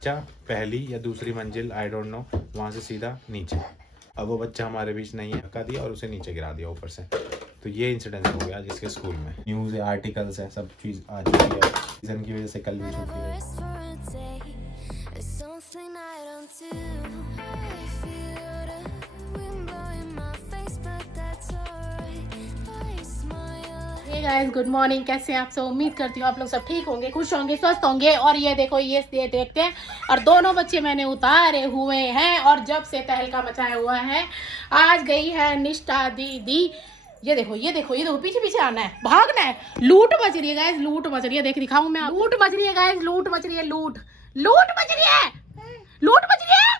बच्चा पहली या दूसरी मंजिल आई डोंट नो, वहाँ से सीधा नीचे। अब वो बच्चा हमारे बीच नहीं है, धक्का दिया और उसे नीचे गिरा दिया ऊपर से। तो ये इंसिडेंट हो गया जिसके स्कूल में। न्यूज़ है, आर्टिकल्स है, सब चीज़ आ चुकी है। सीजन की वजह से कल भी छुट्टी है। गाइस गुड मॉर्निंग, कैसे हैं आप सब? उम्मीद करती हूँ आप लोग सब ठीक होंगे, खुश होंगे, स्वस्थ होंगे। और ये देखो, ये देखते हैं। और दोनों बच्चे मैंने उतारे हुए हैं और जब से तहलका मचाया हुआ है। आज गई है निष्ठा दीदी। ये देखो ये देखो ये देखो, पीछे पीछे आना है, भागना है। लूट मच रही है गाइस, लूट मच रही है। देख दिखाऊं मैं, लूट मच रही है गाइस, लूट मच रही है, लूट लूट मच रही है, लूट मच रही है।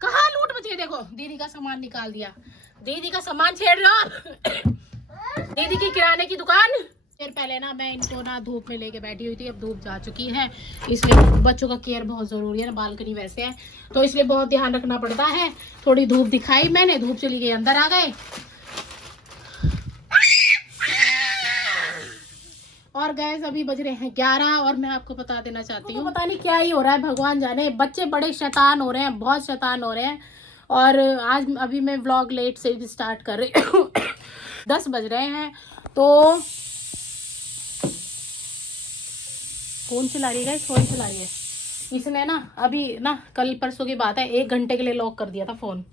कहाँ लूट मच रही है? देखो दीदी का सामान निकाल दिया, दीदी का सामान छेड़ रहा। दीदी की किराने की दुकान। फिर पहले ना मैं इनको ना धूप में लेके बैठी हुई थी, अब धूप जा चुकी है, इसलिए बच्चों का केयर बहुत जरूरी है ना। बालकनी वैसे है तो इसलिए बहुत ध्यान रखना पड़ता है। थोड़ी धूप दिखाई मैंने, धूप चली गई, अंदर आ गए। और गैस अभी बज रहे हैं 11 और मैं आपको बता देना चाहती हूँ, पता नहीं क्या ही हो रहा है, भगवान जाने। बच्चे बड़े शैतान हो रहे हैं, बहुत शैतान हो रहे हैं। और आज अभी मैं व्लॉग लेट से भी स्टार्ट कर रही हूँ। 10 बज रहे हैं। तो फोन चला रही है, फोन चला रही है। इसने ना अभी ना, कल परसों की बात है, 1 घंटे के लिए लॉक कर दिया था फोन।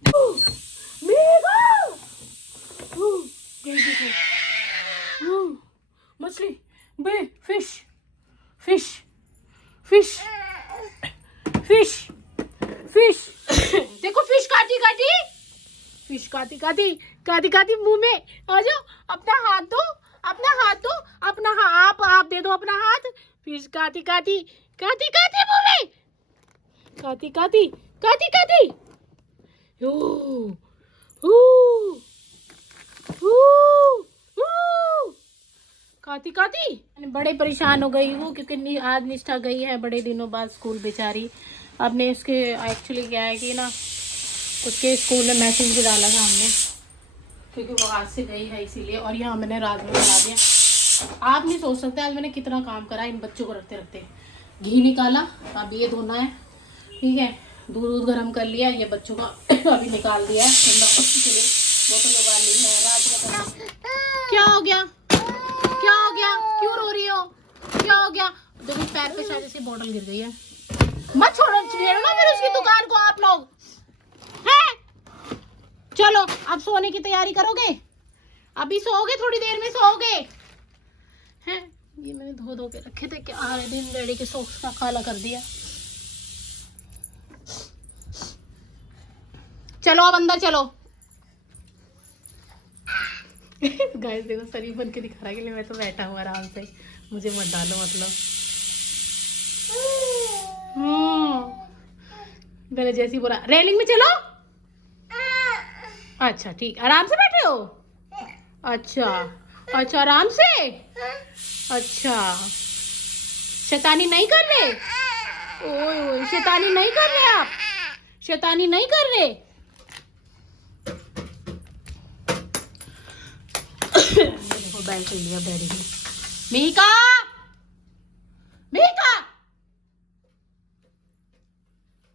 मछली, बे, fish fish fish fish fish. देखो फिश काटी काटी, फिश काटी काटी काटी काटी मुंह में। आ जाओ, अपना हाथ दो, अपना हाथ दो, अपना आप दे दो अपना हाथ। फिश काटी काटी काटी काटी मुंह में, काटी काटी काटी काटी। ओ ओ ओ काती काती। बड़े परेशान हो गई हूँ क्योंकि आज निष्ठा गई है बड़े दिनों बाद स्कूल बेचारी। अब ने उसके एक्चुअली क्या है कि ना, उसके स्कूल में मैसेज भी डाला था हमने, क्योंकि वो आज से गई है इसीलिए। और यहाँ मैंने रात में बना दिया। आप नहीं सोच सकते आज मैंने कितना काम करा इन बच्चों को रखते रखते। घी निकाला, अब ये धोना है, ठीक है। दूध गर्म कर लिया, ये बच्चों का अभी निकाल दिया है ठंडा के लिए। बोतल उबाल ली है, रात का। क्या हो गया, क्या हो गया, क्यों रो रही हो, क्या हो गया? देखो पैर पे शायद इसकी बोतल गिर गई है। मत छोड़ो, छेड़ना फिर उसकी दुकान को आप लोग हैं। चलो अब सोने की तैयारी करोगे? अभी सोओगे, थोड़ी देर में सोओगे हैं? ये मैंने धो धो के रखे थे, क्या आ दिन रेडी के सॉक्स का काला कर दिया। चलो अब अंदर चलो। गाइस देखो शरीफ बन के दिखा रहा है कि मैं तो बैठा हूँ आराम से, मुझे मत डालो मतलब। मैंने जैसी बोला रेलिंग में चलो। अच्छा ठीक, आराम से बैठे हो? अच्छा अच्छा, आराम से। अच्छा, शैतानी नहीं कर रहे? ओए ओए, शैतानी नहीं कर रहे आप, शैतानी नहीं कर रहे। देखो बैल खेल लिया डैडी ने। मीका, मीका।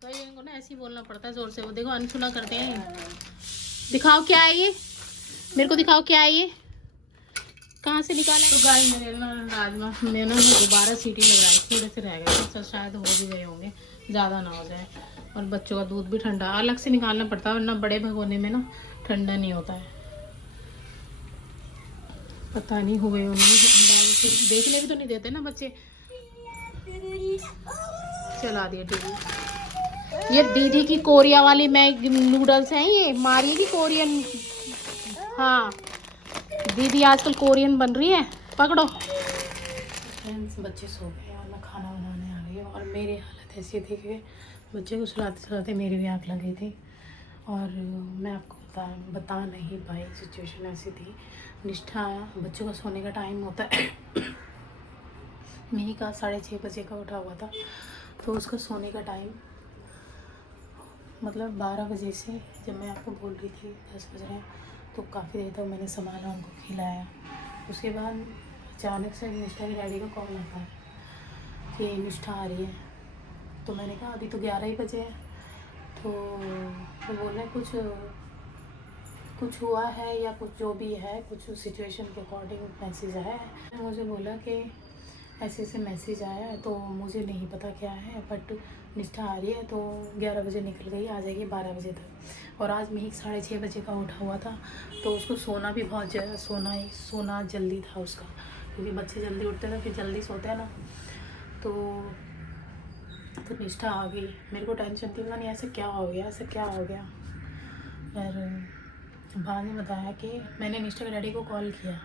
तो इनको ना ऐसे ही बोलना पड़ता है जोर से। वो देखो अनसुना करते हैं। दिखाओ क्या है ये, मेरे को दिखाओ क्या है ये, कहाँ से निकाला? तो गाय मेरे ना राजमा में ना दोबारा सीटी लगाई, थोड़े से रह गए, तो शायद हो भी गए होंगे, ज़्यादा ना हो जाए। और बच्चों का दूध भी ठंडा अलग से निकालना पड़ता है, वरना बड़े भगोने में ना ठंडा नहीं होता है। पता नहीं हुए उन्होंने, देखने भी तो नहीं देते ना बच्चे। चला दिया टीवी। ये दीदी की कोरिया वाली मैगी नूडल्स हैं, ये मारिए की कोरियन। हाँ दीदी आजकल कोरियन बन रही है, पकड़ो। फ्रेंड्स बच्चे सो गए और मैं खाना बनाने आ गई हूँ। और मेरी हालत ऐसी थी कि बच्चे को सुलाते सुलाते मेरी भी आँख लगी थी। और मैं आपको बता नहीं पाई, सिचुएशन ऐसी थी। निष्ठा बच्चों का सोने का टाइम होता है। मेरी का 6:30 बजे का उठा हुआ था, तो उसका सोने का टाइम मतलब 12 बजे से, जब मैं आपको बोल रही थी 10 बज रहे हैं, तो काफ़ी देर तक मैंने संभाला, उनको खिलाया। उसके बाद अचानक से निष्ठा के डैडी का कॉल आता है कि निष्ठा आ रही है। तो मैंने कहा अभी तो 11 ही बजे है। तो वो बोल रहे कुछ हुआ है या कुछ जो भी है, कुछ सिचुएशन के अकॉर्डिंग मैसेज आया है। मुझे बोला कि ऐसे ऐसे मैसेज आया है, तो मुझे नहीं पता क्या है, बट निष्ठा आ रही है। तो 11 बजे निकल गई, आ जाएगी 12 बजे तक। और आज मैं 6:30 बजे का उठा हुआ था, तो उसको सोना भी बहुत सोना जल्दी था उसका, क्योंकि बच्चे जल्दी उठते हैं फिर जल्दी सोते हैं ना। तो निष्ठा आ गई। मेरे को टेंशन थी, पता नहीं ऐसे क्या हो गया। फिर बाद में बताया कि मैंने निष्ठा के डैडी को कॉल किया।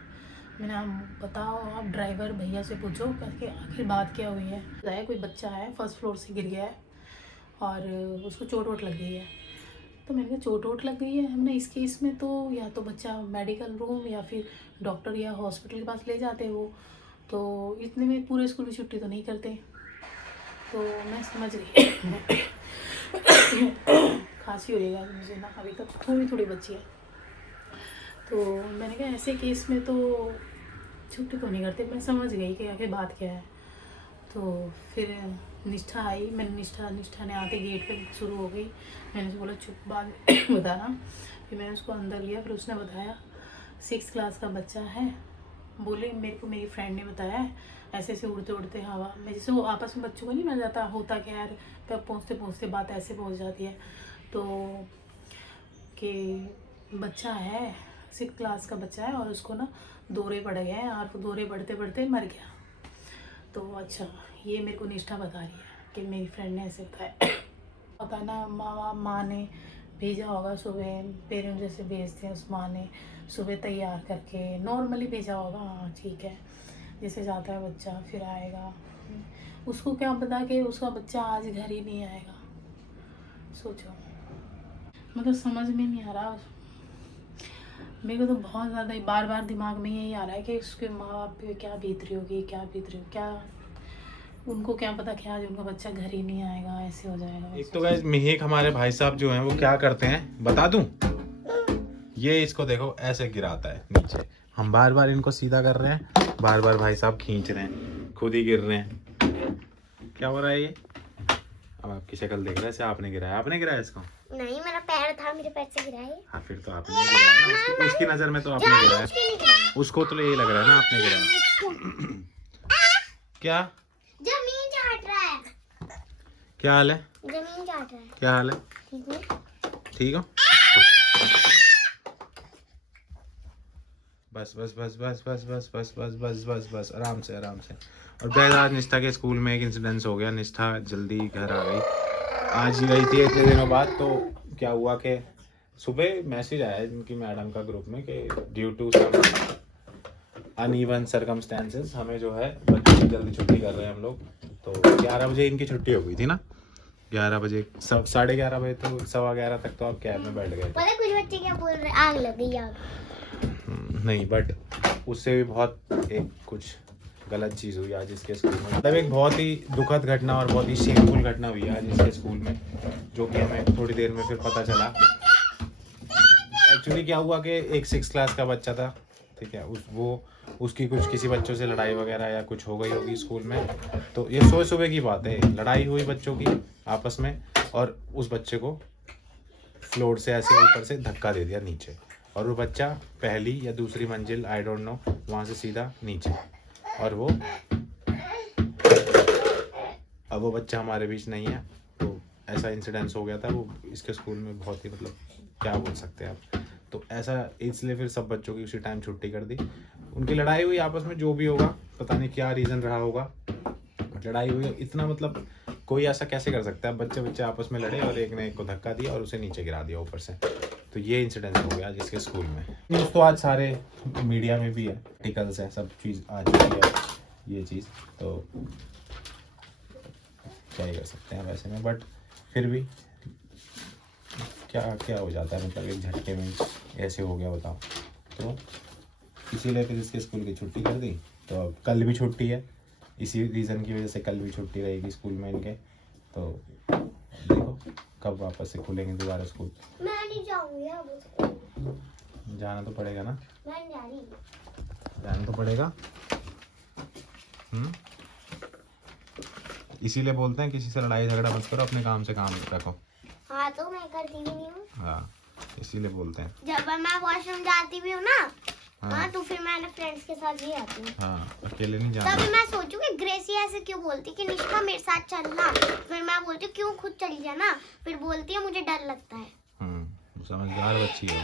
मैंने आप बताओ, आप ड्राइवर भैया से पूछो करके आखिर बात क्या हुई है। बताया कोई बच्चा है, फर्स्ट फ्लोर से गिर गया है और उसको चोट वोट लग गई है। तो मैंने कहा चोट वोट लग गई है, हमने इस केस में तो या तो बच्चा मेडिकल रूम या फिर डॉक्टर या हॉस्पिटल के पास ले जाते वो, तो इतने में पूरे स्कूल की छुट्टी तो नहीं करते। तो मैं समझ गई खांसी हो रही है मुझे ना, अभी तक थोड़ी बची है। तो मैंने कहा ऐसे केस में तो छुट्टी तो नहीं करते। मैं समझ गई कि आखिर बात क्या है। तो फिर निष्ठा आई। मैंने निष्ठा ने आते गेट पे शुरू हो गई। मैंने उसको बोला चुप बात बताना। फिर मैंने उसको अंदर लिया। फिर उसने बताया 6th क्लास का बच्चा है। बोले मेरे को मेरी फ्रेंड ने बताया है, ऐसे ऐसे उड़ते उड़ते हवा में, जैसे वो आपस में बच्चों को नहीं मिल जाता, होता क्या यार, तब पहुँचते बात ऐसे पहुँच जाती है। तो कि बच्चा है, 6th क्लास का बच्चा है और उसको ना दौरे पड़ गए हैं और दौरे बढ़ते बढ़ते मर गया। तो अच्छा, ये मेरे को निष्ठा बता रही है कि मेरी फ्रेंड ने ऐसे बताया। पता ना माँ ने भेजा होगा सुबह, पेरेंट्स जैसे भेजते हैं, उस माँ ने सुबह तैयार करके नॉर्मली भेजा होगा। हाँ ठीक है, जैसे जाता है बच्चा फिर आएगा। उसको क्या पता कि उसका बच्चा आज घर ही नहीं आएगा। सोचो, मतलब समझ में नहीं आ रहा मेरे को तो। बहुत ज़्यादा बार दिमाग में यही आ रहा है कि उसके माँ बाप पे क्या बीत रही होगी, क्या उनको क्या पता कि आज उनका बच्चा घर ही नहीं आएगा, ऐसे हो जाएगा। एक तो गाइस मिहिक हमारे भाई साहब जो हैं वो क्या करते हैं बता दूं, ये इसको देखो ऐसे गिराता है नीचे। हम बार इनको सीधा कर रहे हैं, बार भाई साहब खींच रहे हैं, खुद ही गिर रहे हैं। क्या हो रहा है ये? अब आपकी शक्ल देख रहा है, आपने गिराया इसको? नहीं, मेरा पैर था, मेरे पैर से गिरा है। हाँ फिर तो आपने गिराया ना, उसकी नजर में तो आपने गिराया, उसको तो यही लग रहा है ना आपने गिराया। क्या जमीन चाट रहा है। क्या हाल है? जमीन चाट रहा है। क्या हाल है? ठीक है, ठीक हो? बस आराम से। और गाइस आज निष्ठा के स्कूल में एक इंसिडेंस हो गया। निष्ठा जल्दी घर आ गई, आज ही गई थी इतने दिनों बाद। तो क्या हुआ कि सुबह मैसेज आया इनकी मैडम का ग्रुप में कि due to some uneven circumstances हमें जो है बच्चों की जल्दी छुट्टी कर रहे हैं हम लोग। तो 11 बजे इनकी छुट्टी हो गई थी ना, 11 बजे 11:30 बजे तो 11:15 तक तो आप कैब में बैठ गए। पता है कुछ बच्चे क्या बोल रहे हैं? आग लग गई, आग। नहीं, बट उससे भी बहुत एक कुछ गलत चीज़ हुई आज इसके स्कूल में। मतलब एक बहुत ही दुखद घटना और बहुत ही शेमफुल घटना हुई आज इसके स्कूल में, जो कि हमें थोड़ी देर में फिर पता चला। एक्चुअली क्या हुआ कि एक 6th क्लास का बच्चा था, ठीक है, उसकी कुछ किसी बच्चों से लड़ाई वगैरह या कुछ हो गई होगी स्कूल में। तो ये सुबह की बात है, लड़ाई हुई बच्चों की आपस में, और उस बच्चे को फ्लोर से ऐसे ऊपर से धक्का दे दिया नीचे, और वो बच्चा पहली या दूसरी मंजिल आई डोंट नो वहाँ से सीधा नीचे। और अब वो बच्चा हमारे बीच नहीं है। तो ऐसा इंसिडेंस हो गया था वो इसके स्कूल में, बहुत ही मतलब क्या बोल सकते हैं आप। तो ऐसा इसलिए फिर सब बच्चों की उसी टाइम छुट्टी कर दी। उनकी लड़ाई हुई आपस में, जो भी होगा पता नहीं क्या रीज़न रहा होगा, लड़ाई हुई। इतना मतलब कोई ऐसा कैसे कर सकता है, बच्चे आपस में लड़े और एक ने एक को धक्का दिया और उसे नीचे गिरा दिया ऊपर से। तो ये इंसिडेंस हो गया आज इसके स्कूल में। न्यूज़ तो आज सारे मीडिया में भी है, आर्टिकल्स है, सब चीज़ आ चुकी है ये चीज़। तो क्या ही कर सकते हैं वैसे में, बट फिर भी क्या हो जाता है, मतलब एक झटके में ऐसे हो गया बताओ। तो इसीलिए फिर इसके स्कूल की छुट्टी कर दी। तो अब कल भी छुट्टी है, इसी रीज़न की वजह से कल भी छुट्टी रहेगी स्कूल में इनके। तो देखो कब वापस से खुलेंगे दोबारा स्कूल। मैं नहीं जाऊंगी अब। जाना तो पड़ेगा ना, मैं नहीं जा रही। जाना तो पड़ेगा। इसीलिए बोलते हैं किसी से लड़ाई झगड़ा मत करो, अपने काम से काम रखो। हाँ तो मैं करती भी नहीं हूँ। हाँ इसीलिए बोलते हैं। जब मैं वॉशरूम जाती भी हूँ ना, हाँ। हाँ तो फिर मैं अपने फ्रेंड्स के साथ भी आती हूँ। हाँ अकेले नहीं जाना। तभी मैं सोचूं कि ग्रेसी ऐसे क्यों बोलती कि निष्का मेरे साथ चलना, फिर मैं बोलती हूँ क्यों खुद चली जाना, फिर बोलती है मुझे डर लगता है। समझदार बच्ची हो।